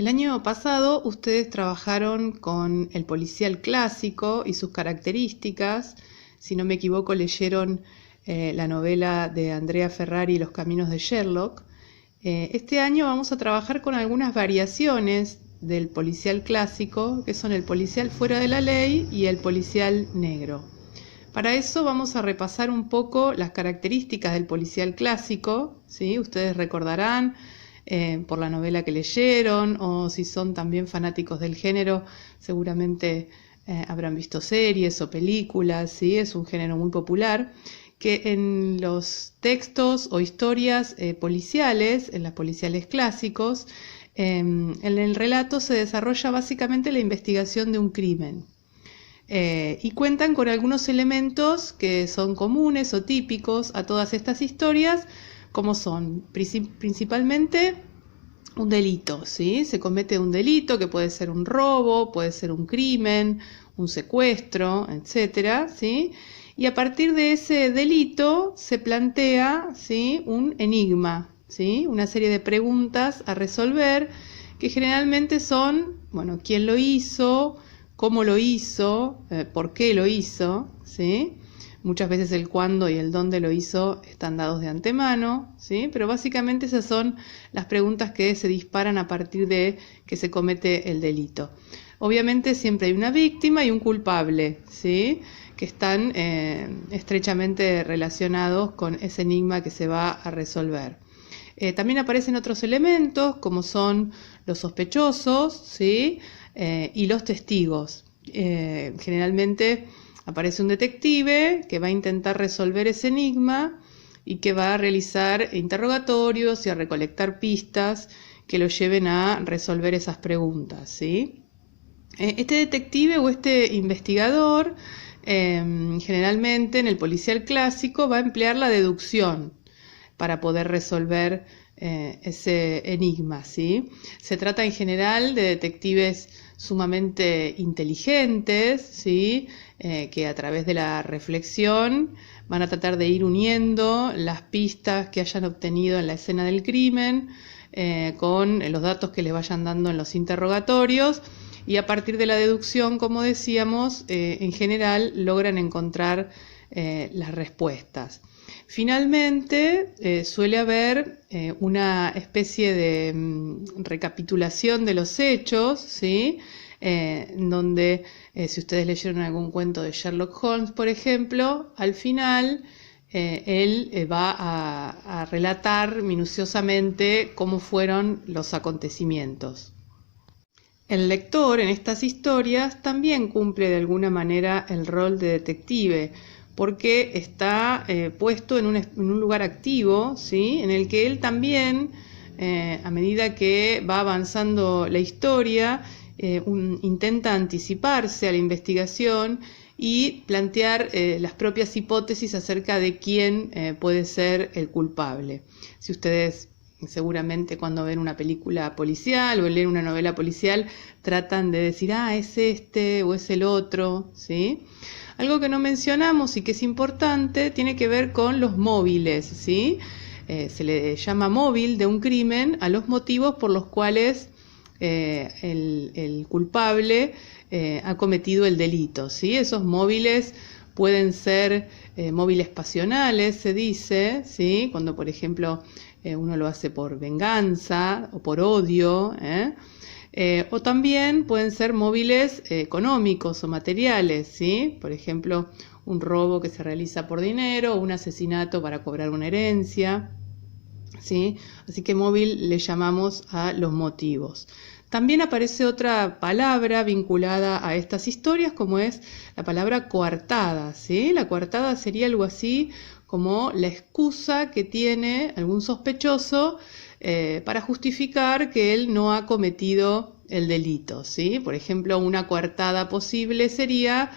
El año pasado ustedes trabajaron con el policial clásico y sus características. Si no me equivoco, leyeron la novela de Andrea Ferrari, Los caminos de Sherlock. Este año vamos a trabajar con algunas variaciones del policial clásico, que son el policial fuera de la ley y el policial negro. Para eso vamos a repasar un poco las características del policial clásico, ¿sí? Ustedes recordarán por la novela que leyeron, o si son también fanáticos del género, seguramente habrán visto series o películas, ¿sí? Es un género muy popular, que en los textos o historias policiales, en los policiales clásicos, en el relato se desarrolla básicamente la investigación de un crimen. Y cuentan con algunos elementos que son comunes o típicos a todas estas historias, como son principalmente un delito, ¿sí? Se comete un delito que puede ser un robo, puede ser un crimen, un secuestro, etcétera, ¿sí? Y a partir de ese delito se plantea, ¿sí?, un enigma, ¿sí? Una serie de preguntas a resolver que generalmente son, bueno, ¿quién lo hizo? ¿Cómo lo hizo? ¿Por qué lo hizo? ¿Sí? Muchas veces el cuándo y el dónde lo hizo están dados de antemano, ¿sí? Pero básicamente esas son las preguntas que se disparan a partir de que se comete el delito. Obviamente siempre hay una víctima y un culpable, ¿sí?, que están estrechamente relacionados con ese enigma que se va a resolver. También aparecen otros elementos como son los sospechosos, ¿sí?, y los testigos. Generalmente aparece un detective que va a intentar resolver ese enigma y que va a realizar interrogatorios y a recolectar pistas que lo lleven a resolver esas preguntas, ¿sí? Este detective o este investigador generalmente en el policial clásico va a emplear la deducción para poder resolver ese enigma, ¿sí? Se trata en general de detectives sumamente inteligentes, ¿sí?, que a través de la reflexión van a tratar de ir uniendo las pistas que hayan obtenido en la escena del crimen con los datos que les vayan dando en los interrogatorios, y a partir de la deducción, como decíamos, en general logran encontrar las respuestas. Finalmente, suele haber una especie de recapitulación de los hechos, ¿sí?, donde, si ustedes leyeron algún cuento de Sherlock Holmes, por ejemplo, al final él va a relatar minuciosamente cómo fueron los acontecimientos. El lector en estas historias también cumple de alguna manera el rol de detective, porque está puesto en un lugar activo, ¿sí?, en el que él también, a medida que va avanzando la historia, intenta anticiparse a la investigación y plantear las propias hipótesis acerca de quién puede ser el culpable. Si ustedes seguramente cuando ven una película policial o leen una novela policial tratan de decir, es este o es el otro, ¿sí? Algo que no mencionamos y que es importante tiene que ver con los móviles, ¿sí? Se le llama móvil de un crimen a los motivos por los cuales el culpable ha cometido el delito, ¿sí? Esos móviles pueden ser móviles pasionales, se dice, ¿sí?, cuando por ejemplo uno lo hace por venganza o por odio, o también pueden ser móviles económicos o materiales, ¿sí? Por ejemplo, un robo que se realiza por dinero o un asesinato para cobrar una herencia, ¿sí? Así que móvil le llamamos a los motivos. También aparece otra palabra vinculada a estas historias, como es la palabra coartada, ¿sí? La coartada sería algo así como la excusa que tiene algún sospechoso para justificar que él no ha cometido el delito, ¿sí? Por ejemplo, una coartada posible sería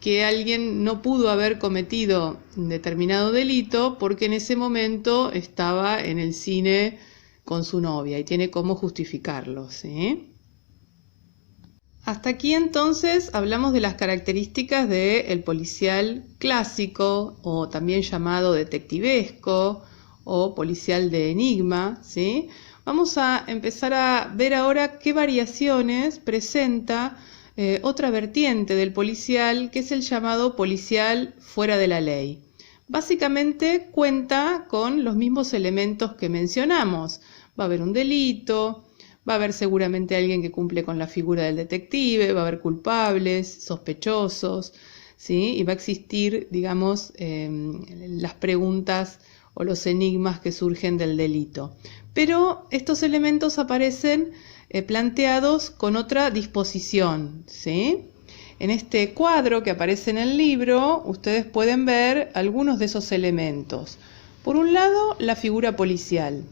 que alguien no pudo haber cometido un determinado delito porque en ese momento estaba en el cine con su novia y tiene cómo justificarlo, ¿sí? Hasta aquí entonces hablamos de las características del policial clásico o también llamado detectivesco o policial de enigma, ¿sí? Vamos a empezar a ver ahora qué variaciones presenta otra vertiente del policial, que es el llamado policial fuera de la ley. Básicamente cuenta con los mismos elementos que mencionamos. Va a haber un delito, va a haber seguramente alguien que cumple con la figura del detective, va a haber culpables, sospechosos, ¿sí? Y va a existir, digamos, las preguntas o los enigmas que surgen del delito. Pero estos elementos aparecen planteados con otra disposición, ¿sí? En este cuadro que aparece en el libro, ustedes pueden ver algunos de esos elementos. Por un lado, la figura policial.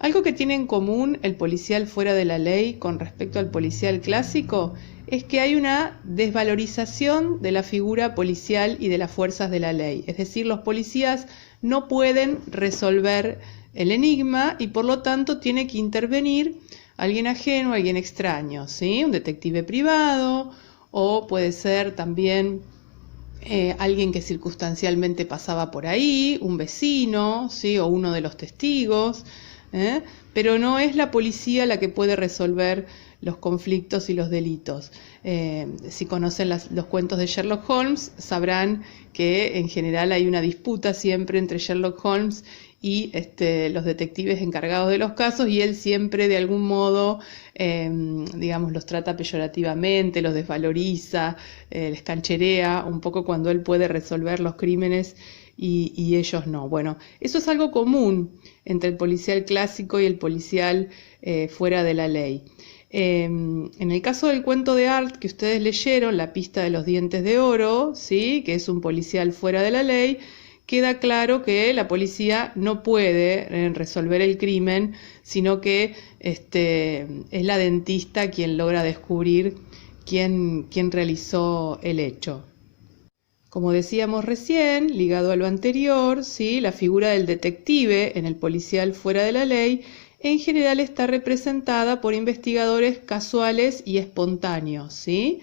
Algo que tiene en común el policial fuera de la ley con respecto al policial clásico es que hay una desvalorización de la figura policial y de las fuerzas de la ley. Es decir, los policías no pueden resolver el enigma y por lo tanto tiene que intervenir alguien ajeno, alguien extraño, ¿sí? Un detective privado o puede ser también alguien que circunstancialmente pasaba por ahí, un vecino, ¿sí? O uno de los testigos, pero no es la policía la que puede resolver los conflictos y los delitos. Si conocen los cuentos de Sherlock Holmes, sabrán que en general hay una disputa siempre entre Sherlock Holmes y los detectives encargados de los casos, y él siempre de algún modo, digamos, los trata peyorativamente, los desvaloriza, les cancherea un poco cuando él puede resolver los crímenes y ellos no. Bueno, eso es algo común entre el policial clásico y el policial fuera de la ley. En el caso del cuento de Art que ustedes leyeron, La pista de los dientes de oro, ¿sí? Que es un policial fuera de la ley, queda claro que la policía no puede resolver el crimen, sino que es la dentista quien logra descubrir quién realizó el hecho. Como decíamos recién, ligado a lo anterior, ¿sí? La figura del detective en el policial fuera de la ley en general está representada por investigadores casuales y espontáneos, ¿sí?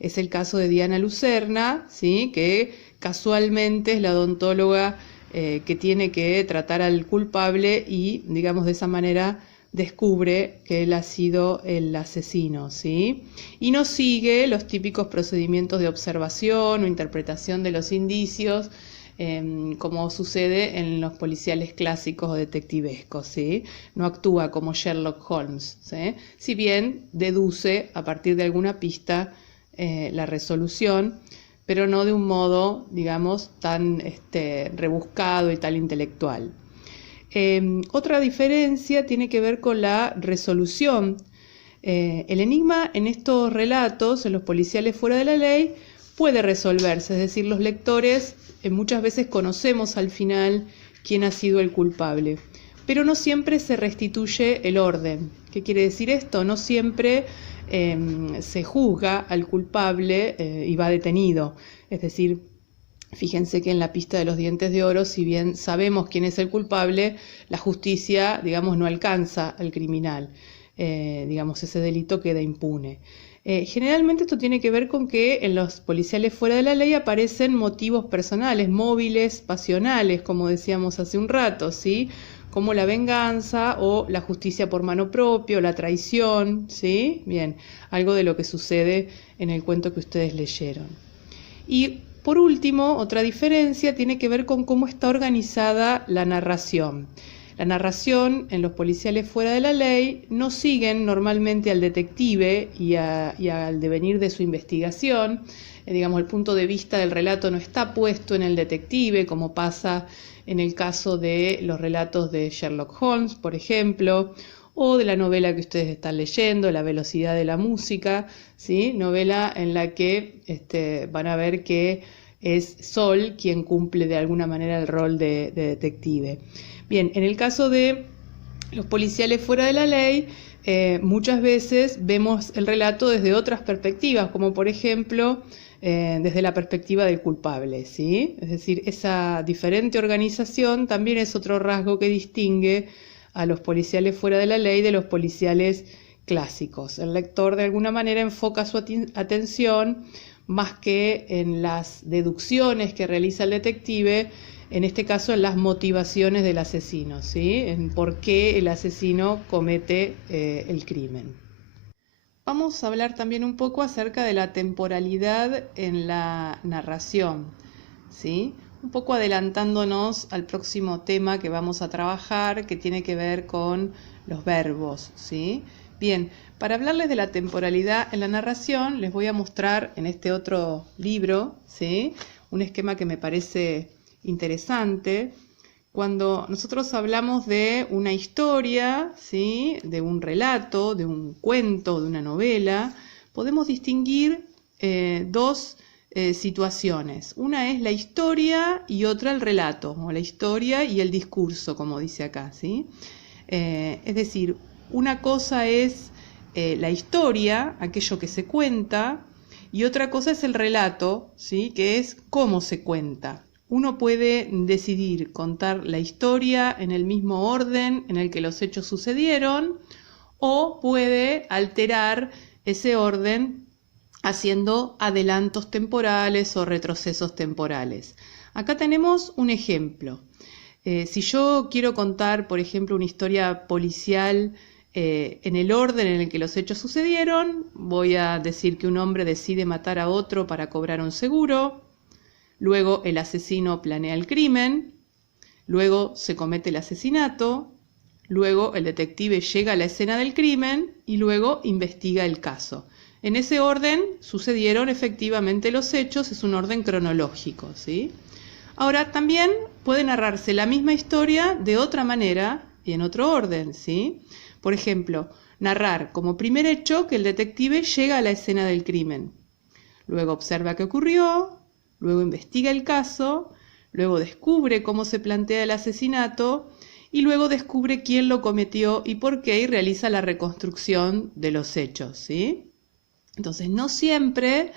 Es el caso de Diana Lucerna, ¿sí? Que casualmente es la odontóloga que tiene que tratar al culpable y, digamos, de esa manera descubre que él ha sido el asesino, ¿sí? Y no sigue los típicos procedimientos de observación o interpretación de los indicios, como sucede en los policiales clásicos o detectivescos, ¿sí? No actúa como Sherlock Holmes, ¿sí? Si bien deduce a partir de alguna pista la resolución, pero no de un modo, digamos, tan rebuscado y tan intelectual. Otra diferencia tiene que ver con la resolución. El enigma en estos relatos, en los policiales fuera de la ley, puede resolverse, es decir, los lectores muchas veces conocemos al final quién ha sido el culpable, pero no siempre se restituye el orden. ¿Qué quiere decir esto? No siempre se juzga al culpable y va detenido. Es decir, fíjense que en La pista de los dientes de oro, si bien sabemos quién es el culpable, la justicia, digamos, no alcanza al criminal. Digamos, ese delito queda impune. Generalmente esto tiene que ver con que en los policiales fuera de la ley aparecen motivos personales, móviles, pasionales, como decíamos hace un rato, ¿sí? Como la venganza o la justicia por mano propia, o la traición, ¿sí? Bien, algo de lo que sucede en el cuento que ustedes leyeron. Y por último, otra diferencia tiene que ver con cómo está organizada la narración. La narración en los policiales fuera de la ley no siguen normalmente al detective y al devenir de su investigación. Digamos, el punto de vista del relato no está puesto en el detective, como pasa en el caso de los relatos de Sherlock Holmes, por ejemplo, o de la novela que ustedes están leyendo, La velocidad de la música, ¿sí? Novela en la que van a ver que es Sol quien cumple de alguna manera el rol de detective. Bien, en el caso de los policiales fuera de la ley, muchas veces vemos el relato desde otras perspectivas, como por ejemplo desde la perspectiva del culpable, ¿sí? Es decir, esa diferente organización también es otro rasgo que distingue a los policiales fuera de la ley de los policiales clásicos. El lector de alguna manera enfoca su atención más que en las deducciones que realiza el detective, en este caso en las motivaciones del asesino, ¿sí? En por qué el asesino comete el crimen. Vamos a hablar también un poco acerca de la temporalidad en la narración, ¿sí? Un poco adelantándonos al próximo tema que vamos a trabajar, que tiene que ver con los verbos, ¿sí? Bien, para hablarles de la temporalidad en la narración, les voy a mostrar en este otro libro, ¿sí? Un esquema que me parece interesante. Cuando nosotros hablamos de una historia, ¿sí? De un relato, de un cuento, de una novela, podemos distinguir dos situaciones. Una es la historia y otra el relato, o la historia y el discurso, como dice acá, ¿sí? Es decir, una cosa es la historia, aquello que se cuenta, y otra cosa es el relato, ¿sí? Que es cómo se cuenta. Uno puede decidir contar la historia en el mismo orden en el que los hechos sucedieron, o puede alterar ese orden haciendo adelantos temporales o retrocesos temporales. Acá tenemos un ejemplo. Si yo quiero contar, por ejemplo, una historia policial en el orden en el que los hechos sucedieron, voy a decir que un hombre decide matar a otro para cobrar un seguro. Luego el asesino planea el crimen, luego se comete el asesinato, luego el detective llega a la escena del crimen y luego investiga el caso. En ese orden sucedieron efectivamente los hechos, es un orden cronológico, ¿sí? Ahora también puede narrarse la misma historia de otra manera y en otro orden, ¿sí? Por ejemplo, narrar como primer hecho que el detective llega a la escena del crimen, luego observa qué ocurrió, luego investiga el caso, luego descubre cómo se plantea el asesinato y luego descubre quién lo cometió y por qué y realiza la reconstrucción de los hechos, ¿sí? Entonces, no siempre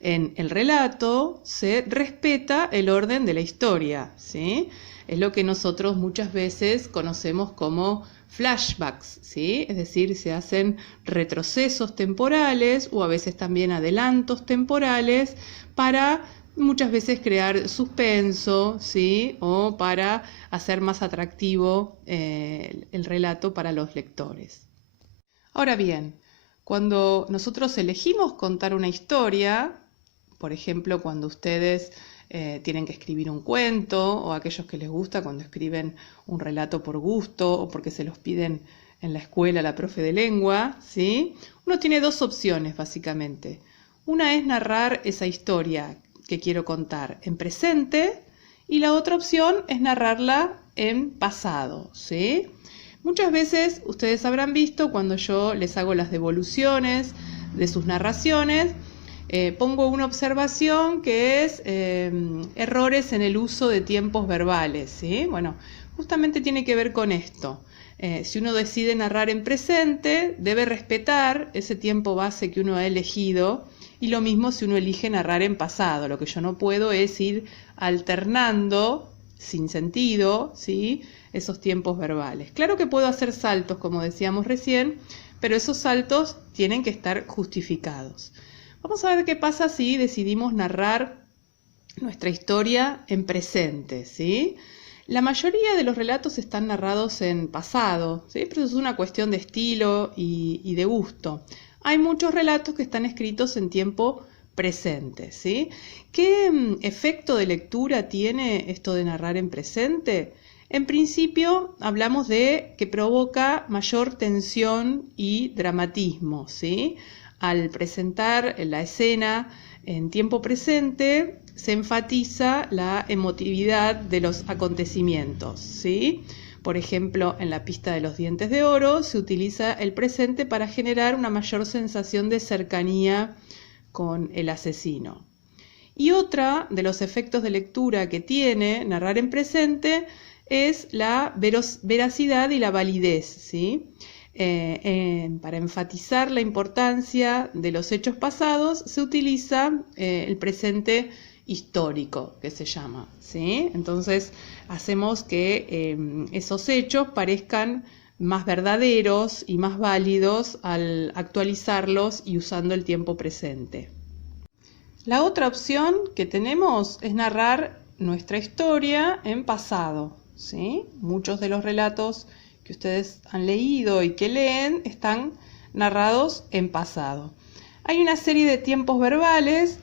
en el relato se respeta el orden de la historia, ¿sí? Es lo que nosotros muchas veces conocemos como flashbacks, ¿sí? Es decir, se hacen retrocesos temporales o a veces también adelantos temporales para muchas veces crear suspenso, ¿sí? O para hacer más atractivo el relato para los lectores. Ahora bien, cuando nosotros elegimos contar una historia, por ejemplo, cuando ustedes tienen que escribir un cuento, o aquellos que les gusta cuando escriben un relato por gusto o porque se los piden en la escuela la profe de lengua, ¿sí? Uno tiene dos opciones básicamente. Una es narrar esa historia que quiero contar en presente y la otra opción es narrarla en pasado, ¿sí? Muchas veces ustedes habrán visto cuando yo les hago las devoluciones de sus narraciones, pongo una observación que es errores en el uso de tiempos verbales, ¿sí? Bueno, justamente tiene que ver con esto. Si uno decide narrar en presente, debe respetar ese tiempo base que uno ha elegido, y lo mismo si uno elige narrar en pasado. Lo que yo no puedo es ir alternando sin sentido, ¿sí? Esos tiempos verbales. Claro que puedo hacer saltos, como decíamos recién, pero esos saltos tienen que estar justificados. Vamos a ver qué pasa si decidimos narrar nuestra historia en presente, ¿sí? La mayoría de los relatos están narrados en pasado, ¿sí? Pero eso es una cuestión de estilo y de gusto. Hay muchos relatos que están escritos en tiempo presente, ¿sí? ¿Qué efecto de lectura tiene esto de narrar en presente? En principio hablamos de que provoca mayor tensión y dramatismo, ¿sí? Al presentar la escena en tiempo presente, se enfatiza la emotividad de los acontecimientos, ¿sí? Por ejemplo, en La pista de los dientes de oro se utiliza el presente para generar una mayor sensación de cercanía con el asesino. Y otra de los efectos de lectura que tiene narrar en presente es la veracidad y la validez, ¿sí? Para enfatizar la importancia de los hechos pasados se utiliza el presente histórico, que se llama, ¿sí? Entonces hacemos que esos hechos parezcan más verdaderos y más válidos al actualizarlos y usando el tiempo presente. La otra opción que tenemos es narrar nuestra historia en pasado, ¿sí? Muchos de los relatos que ustedes han leído y que leen están narrados en pasado. Hay una serie de tiempos verbales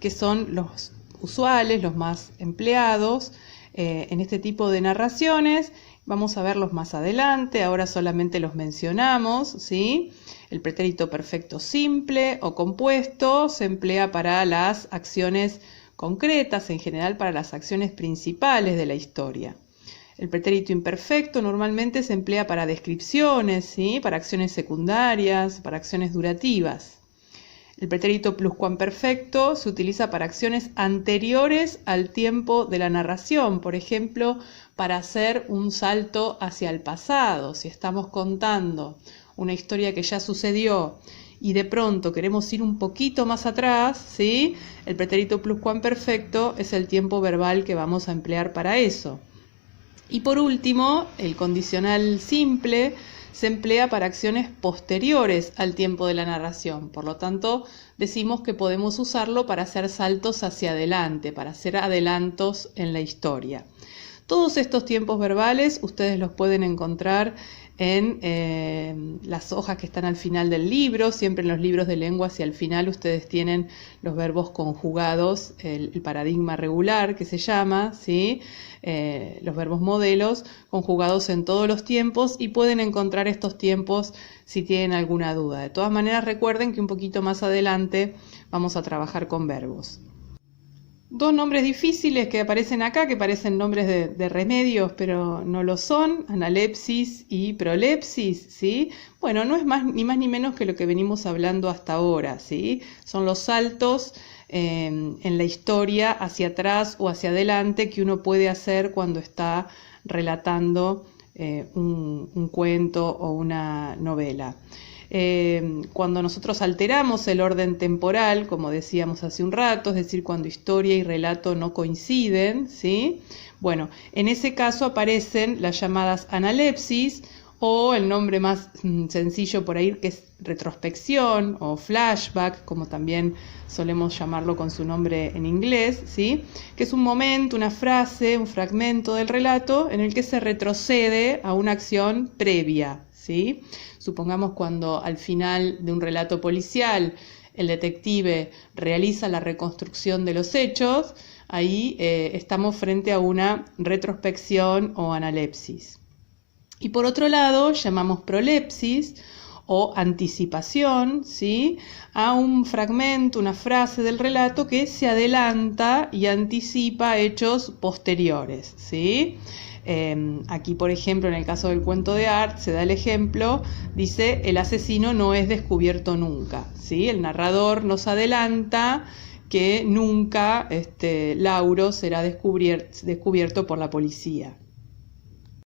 que son los usuales, los más empleados en este tipo de narraciones. Vamos a verlos más adelante, ahora solamente los mencionamos, ¿sí? El pretérito perfecto simple o compuesto se emplea para las acciones concretas, en general para las acciones principales de la historia. El pretérito imperfecto normalmente se emplea para descripciones, ¿sí? Para acciones secundarias, para acciones durativas. El pretérito pluscuamperfecto se utiliza para acciones anteriores al tiempo de la narración, por ejemplo, para hacer un salto hacia el pasado. Si estamos contando una historia que ya sucedió y de pronto queremos ir un poquito más atrás, ¿sí? El pretérito pluscuamperfecto es el tiempo verbal que vamos a emplear para eso. Y por último, el condicional simple se emplea para acciones posteriores al tiempo de la narración. Por lo tanto, decimos que podemos usarlo para hacer saltos hacia adelante, para hacer adelantos en la historia. Todos estos tiempos verbales ustedes los pueden encontrar en las hojas que están al final del libro. Siempre en los libros de lengua hacia el final ustedes tienen los verbos conjugados, el paradigma regular que se llama, ¿sí? Los verbos modelos conjugados en todos los tiempos, y pueden encontrar estos tiempos si tienen alguna duda. De todas maneras, recuerden que un poquito más adelante vamos a trabajar con verbos. Dos nombres difíciles que aparecen acá, que parecen nombres de remedios, pero no lo son: analepsis y prolepsis, ¿sí? Bueno, no es ni más ni menos que lo que venimos hablando hasta ahora, ¿sí? Son los saltos en la historia hacia atrás o hacia adelante que uno puede hacer cuando está relatando un cuento o una novela. Cuando nosotros alteramos el orden temporal, como decíamos hace un rato, es decir, cuando historia y relato no coinciden, ¿sí? Bueno, en ese caso aparecen las llamadas analepsis, o el nombre más sencillo por ahí, que es retrospección o flashback, como también solemos llamarlo con su nombre en inglés, ¿sí? Que es un momento, una frase, un fragmento del relato en el que se retrocede a una acción previa, ¿sí? Supongamos cuando al final de un relato policial el detective realiza la reconstrucción de los hechos, ahí estamos frente a una retrospección o analepsis. Y por otro lado, llamamos prolepsis o anticipación, ¿sí? A un fragmento, una frase del relato que se adelanta y anticipa hechos posteriores, ¿sí? Aquí, por ejemplo, en el caso del cuento de Art, se da el ejemplo, dice: el asesino no es descubierto nunca, ¿sí? El narrador nos adelanta que nunca Lauro será descubierto por la policía.